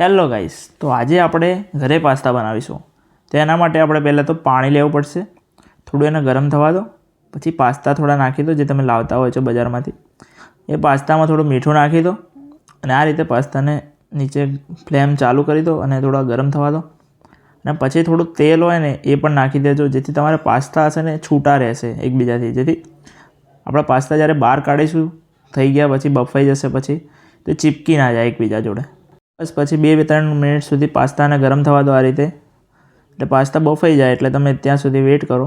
Hello guys, તો આજે આપણે ઘરે પાસ્તા બનાવીશું. તો એના માટે આપણે પહેલાં તો પાણી લેવું પડશે. થોડું એને ગરમ થવા દો. પછી પાસ્તા થોડા નાખી દો જે તમે લાવતા હોય છો બજારમાંથી. એ પાસ્તામાં થોડું મીઠું નાખી દો અને આ રીતે પાસ્તાને નીચે ફ્લેમ ચાલુ કરી દો અને થોડા ગરમ થવા દો. અને પછી થોડું તેલ હોય ને એ પણ નાખી દેજો, જેથી તમારા પાસ્તા હશે ને છૂટા રહેશે એકબીજાથી, જેથી આપણા પાસ્તા જ્યારે બહાર કાઢીશું થઈ ગયા પછી બફાઈ જશે પછી તો ચીપકી ના જાય એકબીજા જોડે. બસ પછી 2-3 મિનિટ સુધી પાસ્તાને ગરમ થવા દો આ રીતે. એટલે પાસ્તા બફાઈ જાય એટલે તમે ત્યાં સુધી વેઇટ કરો.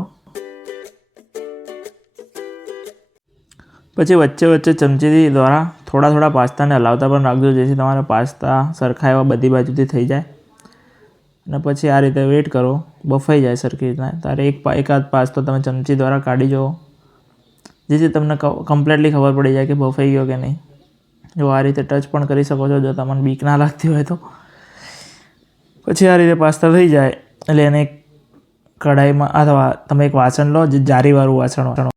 પછી વચ્ચે વચ્ચે ચમચી દ્વારા થોડા પાસ્તાને હલાવતા પણ રાખજો, જેથી તમારા પાસ્તા સરખા એવા બધી બાજુથી થઈ જાય. અને પછી આ રીતે વેઇટ કરો, બફાઈ જાય સરખી રીતના. ત્યારે એકાદ પાસ્તો તમે ચમચી દ્વારા કાઢી જુઓ, જેથી તમને કમ્પ્લીટલી ખબર પડી જાય કે બફાઈ ગયો કે નહીં. જો આ રીતે ટચ પણ કરી શકો છો જો તમને બીક ના લાગતી હોય તો. પછી આ રીતે પાસ્તા થઈ જાય એટલે એને કઢાઈમાં અથવા તમે એક વાસણ લો, જે જારીવાળું વાસણ,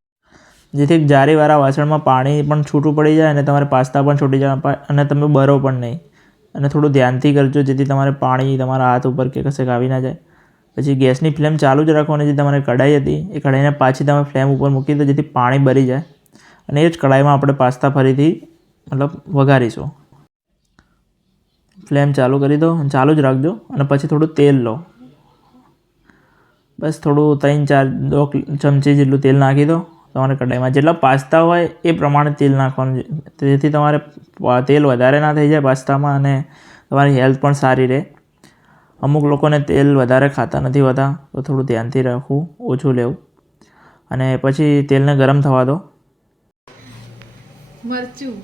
જેથી જારીવાળા વાસણમાં પાણી પણ છૂટું પડી જાય અને તમારે પાસ્તા પણ છૂટી જાય અને તમે બરો પણ નહીં. અને થોડું ધ્યાનથી કરજો જેથી તમારે પાણી તમારા હાથ ઉપર કે કશે આવી ના જાય. પછી ગેસની ફ્લેમ ચાલુ જ રાખવાની. જે તમારી કઢાઈ હતી એ કઢાઈને પાછી તમે ફ્લેમ ઉપર મૂકી દો, જેથી પાણી બળી જાય. અને એ જ કઢાઈમાં આપણે પાસ્તા ફરીથી વઘારીશું. ફ્લેમ ચાલુ કરી દો, ચાલુ જ રાખજો. અને પછી થોડું તેલ લો, બસ થોડું 3-4 ચમચી જેટલું તેલ નાખી દો તમારે કઢાઈમાં. જેટલા પાસ્તા હોય એ પ્રમાણે તેલ નાખવાનું, જેથી તમારે તેલ વધારે ના થઈ જાય પાસ્તામાં અને તમારી હેલ્થ પણ સારી રહે. અમુક લોકોને તેલ વધારે ખાતા નથી હોતા, તો થોડું ધ્યાનથી રાખવું, ઓછું લેવું. અને પછી તેલને ગરમ થવા દો. મરચું,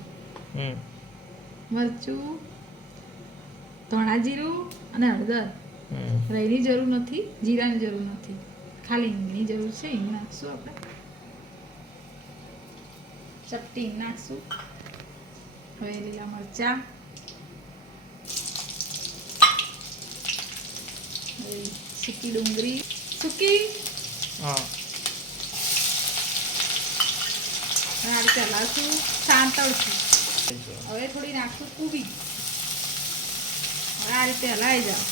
ધણા જીરું અને હળદર. રાઈની જરૂર નથી, જીરાની જરૂર નથી, ખાલી હિંગની જરૂર છે. હિંગ નાખશું આપણે, ચપટી હિંગ નાખશું. હવે લીલા મરચા, સૂકી ડુંગળી, સૂકી આ રીતે હલાવશું, સાંતળશું. હવે થોડી નાખશું કુબી. હવે આ રીતે હલાવી જાઓ.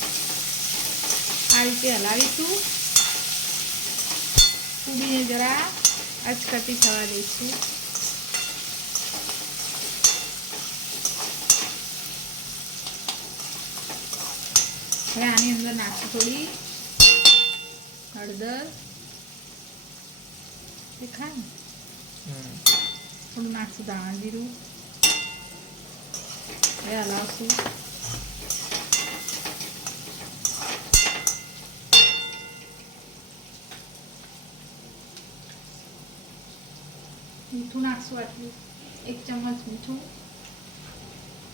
આ રીતે હલાવીશું. કુબીને જરા અચકટી થવા દઈશું. હવે આની અંદર નાખશું થોડી હળદર, દેખાય ને, થોડું નાખશું ધાણા જીરું. હવે હલાવશું. મીઠું નાખશું આટલું, 1 ચમચ મીઠું.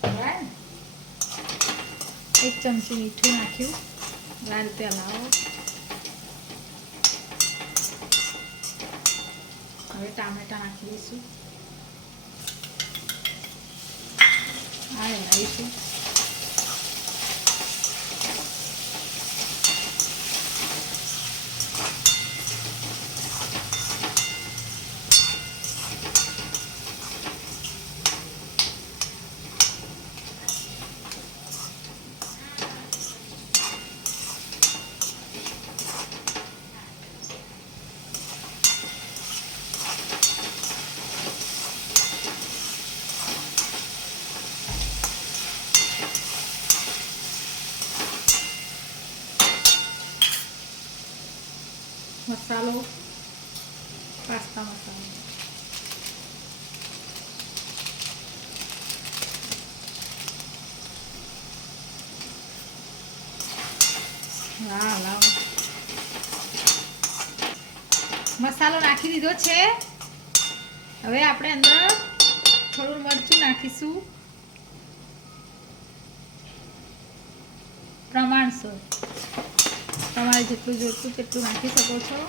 બરાબર, 1 ચમચી મીઠું નાખ્યું. આ રીતે હલાવો. હવે ટામેટા નાખી દઈશું. આ હલાવીશું. મસાલો, પાસ્તા મસાલો. મસાલો નાખી દીધો છે. હવે આપણે અંદર થોડું મરચું નાખીશું પ્રમાણસર. તમારે જેટલું જોઈતું તેટલું નાખી શકો છો.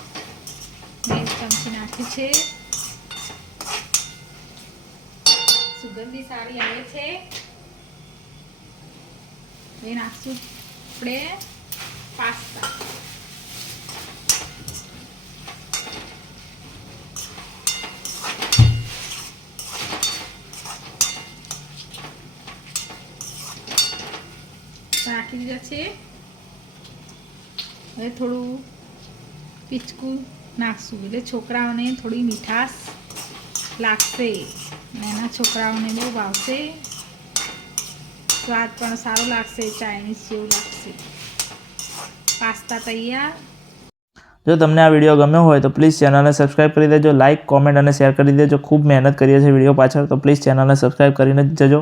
મેં 1 ચમચી નાખ્યું છે. સુગંધી સારી આવે છે. એ નાખશું આપણે પાસ્તા. રાખી દીધા છે. હવે થોડું પીચકું નાખશું એટલે છોકરાઓને થોડી મીઠાશ લાગશે અને એના છોકરાઓને બહુ ભાવશે. સ્વાદ પણ સારો લાગશે, ચાઇનીઝ જેવું લાગશે. પાસ્તા તૈયાર. જો તમને આ વિડીયો ગમ્યો હોય તો પ્લીઝ ચેનલને સબસ્ક્રાઈબ કરી દેજો. લાઇક, કોમેન્ટ અને શેર કરી દેજો. ખૂબ મહેનત કરીએ છીએ વિડીયો પાછળ, તો પ્લીઝ ચેનલને સબસ્ક્રાઈબ કરીને જ જજો.